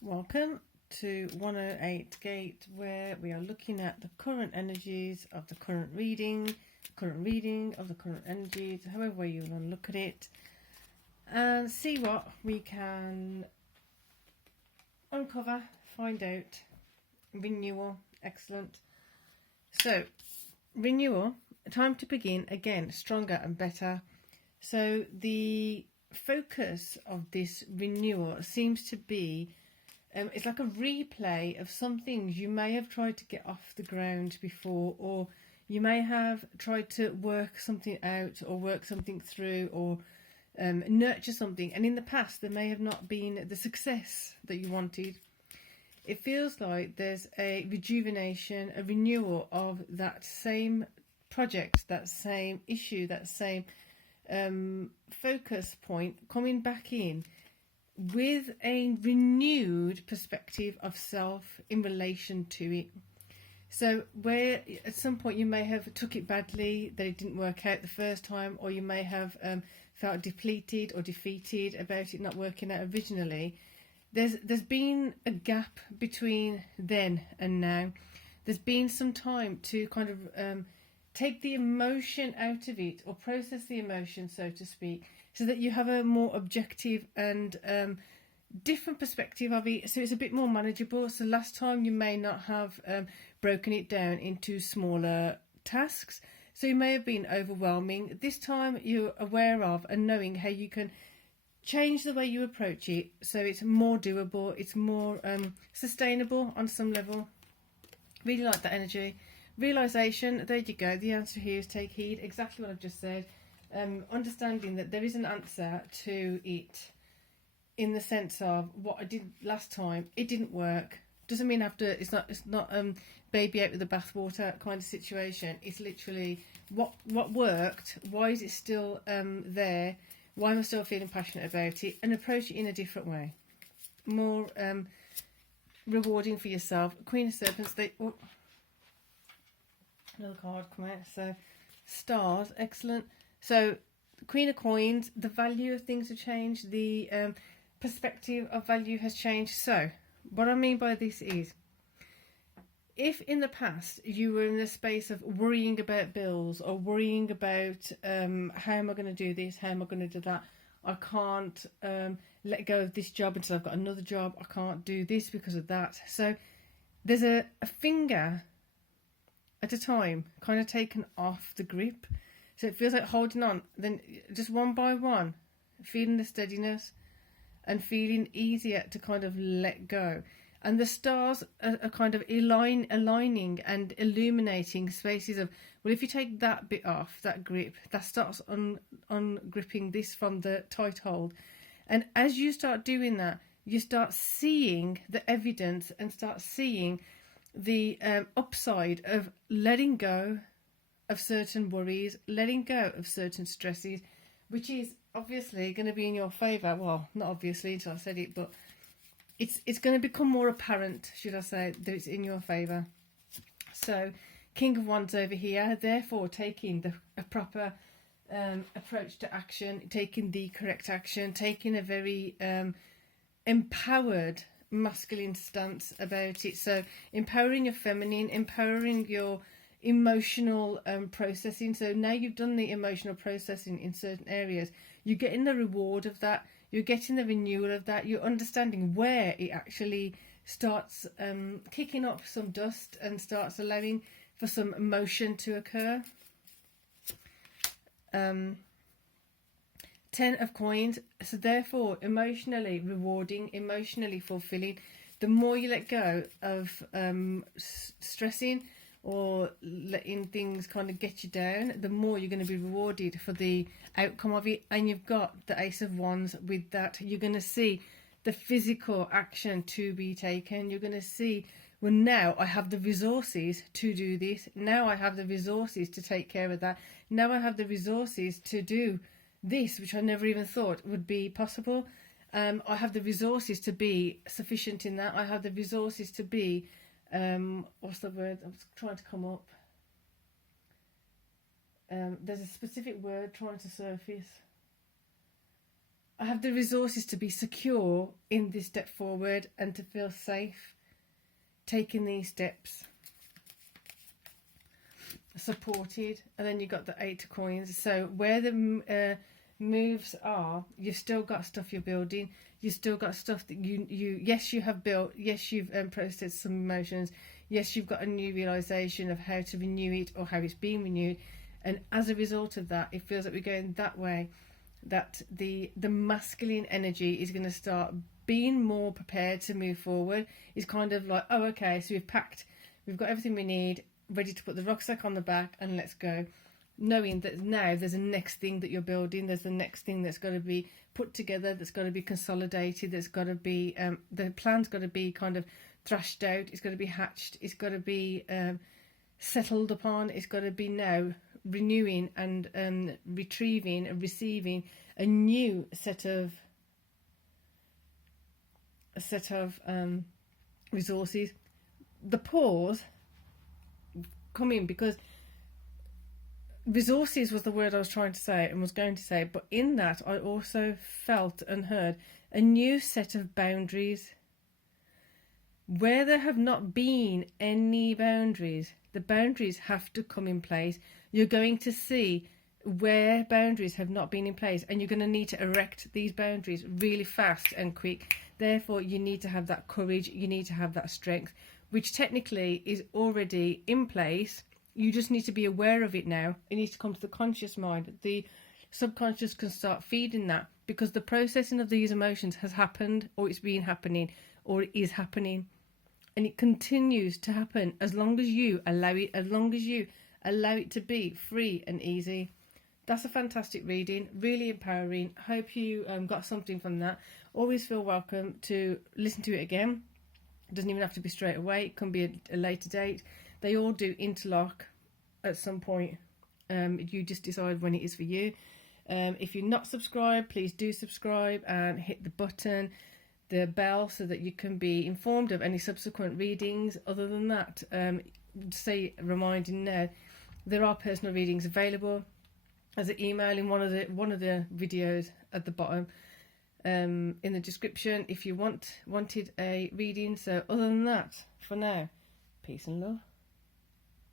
Welcome to 108 Gate, where we are looking at the current energies of the current reading of the current energies, however way you want to look at it, and see what we can uncover, find out. Renewal, excellent. So, renewal, time to begin again, stronger and better. So, the focus of this renewal seems to be it's like a replay of some things you may have tried to get off the ground before, or you may have tried to work something out or work something through, or nurture something, and in the past there may have not been the success that you wanted. It feels like there's a rejuvenation, a renewal of that same project, that same issue, that same focus point coming back in with a renewed perspective of self in relation to it. So where at some point you may have took it badly, that it didn't work out the first time, or you may have felt depleted or defeated about it not working out originally, there's been a gap between then and now. There's been some time to kind of take the emotion out of it, or process the emotion, so to speak, so that you have a more objective and different perspective of it, so it's a bit more manageable. So last time you may not have broken it down into smaller tasks, so you may have been overwhelming. This time you're aware of and knowing how you can change the way you approach it, so it's more doable, it's more sustainable on some level. Really like that energy. Realization, there you go. The answer here is take heed, exactly what I've just said. Understanding that there is an answer to it, in the sense of what I did last time, it didn't work. Doesn't mean after it's not baby out with the bathwater kind of situation. It's literally what worked. Why is it still there? Why am I still feeling passionate about it? And approach it in a different way, more rewarding for yourself. Queen of Serpents. Another card come out. So stars, excellent. So Queen of Coins, the value of things have changed, the perspective of value has changed. So what I mean by this is, if in the past you were in the space of worrying about bills, or worrying about how am I going to do this, how am I going to do that, I can't let go of this job until I've got another job, I can't do this because of that. So there's a finger at a time kind of taken off the grip. So it feels like holding on, then just one by one, feeling the steadiness and feeling easier to kind of let go. And the stars are kind of aligning and illuminating spaces of, well, if you take that bit off, that grip, that starts ungripping this from the tight hold. And as you start doing that, you start seeing the evidence and start seeing the upside of letting go of certain worries, letting go of certain stresses, which is obviously going to be in your favour. Well, not obviously until I said it, but it's going to become more apparent, should I say, that it's in your favour. So King of Wands over here, therefore taking a proper approach to action, taking the correct action, taking a very empowered masculine stance about it. So empowering your feminine, empowering your emotional processing. So now you've done the emotional processing in certain areas, you're getting the reward of that, you're getting the renewal of that, you're understanding where it actually starts kicking up some dust and starts allowing for some motion to occur. 10 of Coins, so therefore emotionally rewarding, emotionally fulfilling. The more you let go of stressing or letting things kind of get you down, the more you're going to be rewarded for the outcome of it. And you've got the Ace of Wands with that. You're going to see the physical action to be taken. You're going to see, well, now I have the resources to do this. Now I have the resources to take care of that. Now I have the resources to do this, which I never even thought would be possible. I have the resources to be sufficient in that. I have the resources to be what's the word I was trying to come up, there's a specific word trying to surface. I have the resources to be secure in this step forward and to feel safe taking these steps. Supported. And then you've got the 8 of coins. So where the moves are, you've still got stuff you're building. You've still got stuff that yes, you have built. Yes, you've processed some emotions. Yes, you've got a new realization of how to renew it or how it's being renewed. And as a result of that, it feels like we're going that way, that the masculine energy is going to start being more prepared to move forward. It's kind of like, oh, okay, so we've got everything we need, ready to put the rucksack on the back and let's go. Knowing that now there's a next thing that you're building, there's the next thing that's got to be put together, that's got to be consolidated, that's got to be, the plan's got to be kind of thrashed out, it's got to be hatched, it's got to be settled upon, it's got to be now renewing and retrieving and receiving a new set of resources. The pause come in because resources was the word I was trying to say and was going to say, but in that I also felt and heard a new set of boundaries. Where there have not been any boundaries, the boundaries have to come in place. You're going to see where boundaries have not been in place, and you're going to need to erect these boundaries really fast and quick. Therefore, you need to have that courage, you need to have that strength, which technically is already in place. You just need to be aware of it now. It needs to come to the conscious mind. The subconscious can start feeding that because the processing of these emotions has happened, or it's been happening, or it is happening. And it continues to happen as long as you allow it, as long as you allow it to be free and easy. That's a fantastic reading, really empowering. Hope you got something from that. Always feel welcome to listen to it again. It doesn't even have to be straight away. It can be a later date. They all do interlock at some point. You just decide when it is for you. If you're not subscribed, please do subscribe and hit the button, the bell, so that you can be informed of any subsequent readings. Other than that, reminding now, there are personal readings available as an email in one of the videos at the bottom, in the description if you wanted a reading. So other than that, for now, peace and love.